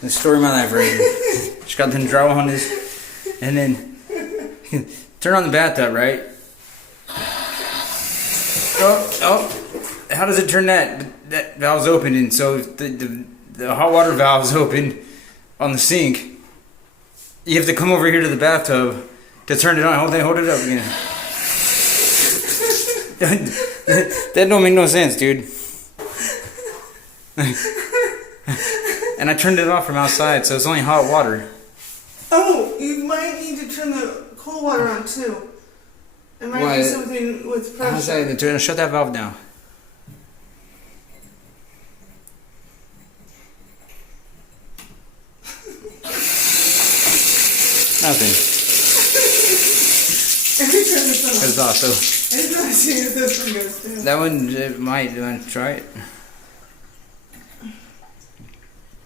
The story of my life right here. Just got them drywall on this, and then turn on the bathtub, right? Oh, how does it turn that? That valve's open, and so the hot water valve's open on the sink. You have to come over here to the bathtub to turn it on. Hold it up again. That don't make no sense, dude. And I turned it off from outside, so it's only hot water. Oh, you might need to turn the cold water on too. It might be something with pressure. Shut that valve down. Nothing. It's off, so. It's not seeing if this one goes too. That one might. Do you want to try it?